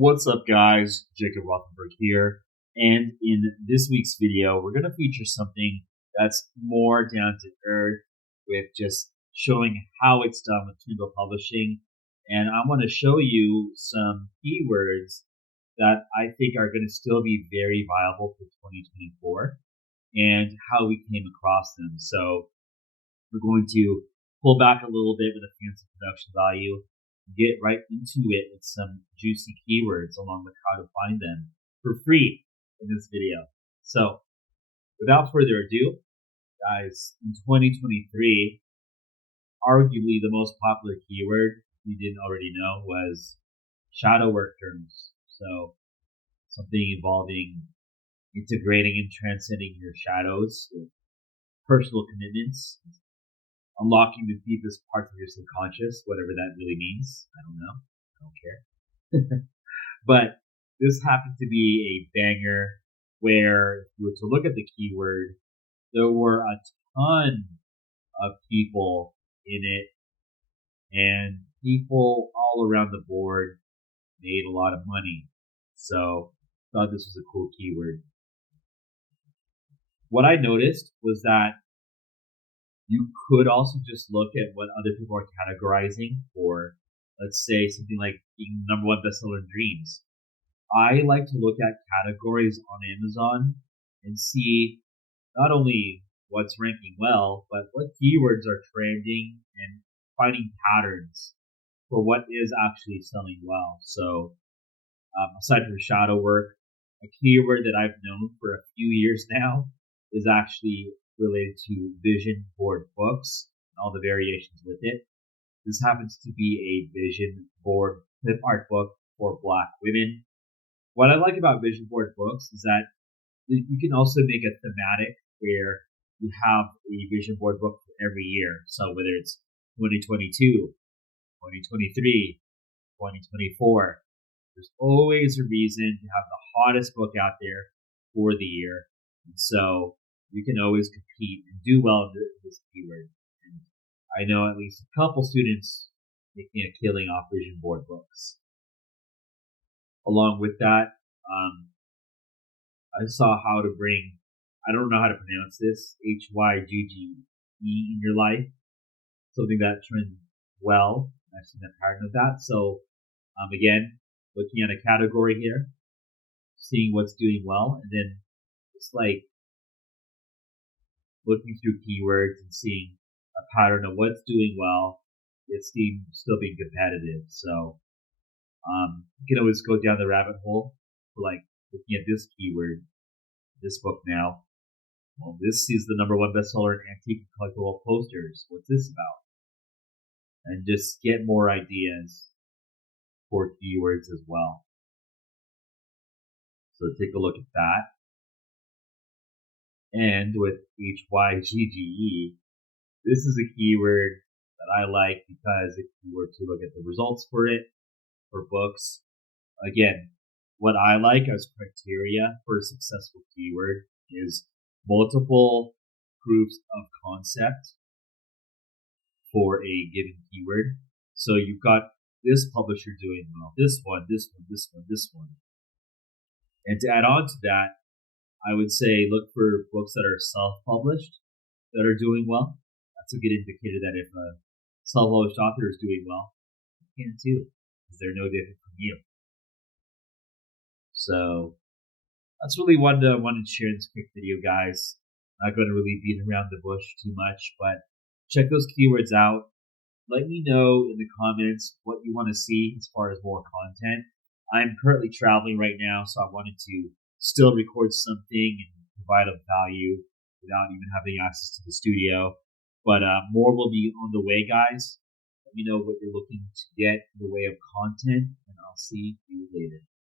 What's up, guys? Jacob Rothenberg here, and in this week's video, we're going to feature something that's more down to earth with just showing how it's done with Kindle publishing. And I want to show you some keywords that I think are going to still be very viable for 2024 and how we came across them. So we're going to pull back a little bit with a fancy production value, get right into it with some juicy keywords along with how to find them for free in this video. So without further ado, guys, in 2023, arguably the most popular keyword, if you didn't already know, was shadow work terms. So something involving integrating and transcending your shadows with personal commitments, unlocking the deepest parts of your subconscious, whatever that really means. I don't know. I don't care. But this happened to be a banger where if you were to look at the keyword, there were a ton of people in it, and people all around the board made a lot of money. So I thought this was a cool keyword. What I noticed was that you could also just look at what other people are categorizing for, let's say, something like being number one bestseller in dreams. I like to look at categories on Amazon and see not only what's ranking well, but what keywords are trending and finding patterns for what is actually selling well. So aside from shadow work, a keyword that I've known for a few years now is actually related to vision board books and all the variations with it. This happens to be a vision board clip art book for Black women. What I like about vision board books is that you can also make a thematic where you have a vision board book for every year. So whether it's 2022, 2023, 2024, there's always a reason to have the hottest book out there for the year. And so you can always compete and do well in this keyword. And I know at least a couple students making a killing off vision board books. Along with that, I saw how to bring, I don't know how to pronounce this, HYGGE in your life. Something that trends well. I've seen a pattern of that. So again, looking at a category here, seeing what's doing well, and then just like looking through keywords and seeing a pattern of what's doing well, it's still being competitive. So you can always go down the rabbit hole for like looking at this keyword, this book now. Well, this is the number one bestseller in antique and collectible posters. What's this about? And just get more ideas for keywords as well. So take a look at that. And with HYGGE, this is a keyword that I like because if you were to look at the results for it, for books, again, what I like as criteria for a successful keyword is multiple proofs of concept for a given keyword. So you've got this publisher doing well, this one, this one, this one, this one. And to add on to that, I would say look for books that are self-published that are doing well. That's a good indicator that if a self-published author is doing well, you can too, because they're no different from you. So that's really what I wanted to share in this quick video, guys. I'm not going to really beat around the bush too much, but check those keywords out. Let me know in the comments what you want to see as far as more content. I'm currently traveling right now, so I wanted to still record something and provide a value without even having access to the studio. But more will be on the way, guys. Let me know what you're looking to get in the way of content, and I'll see you later.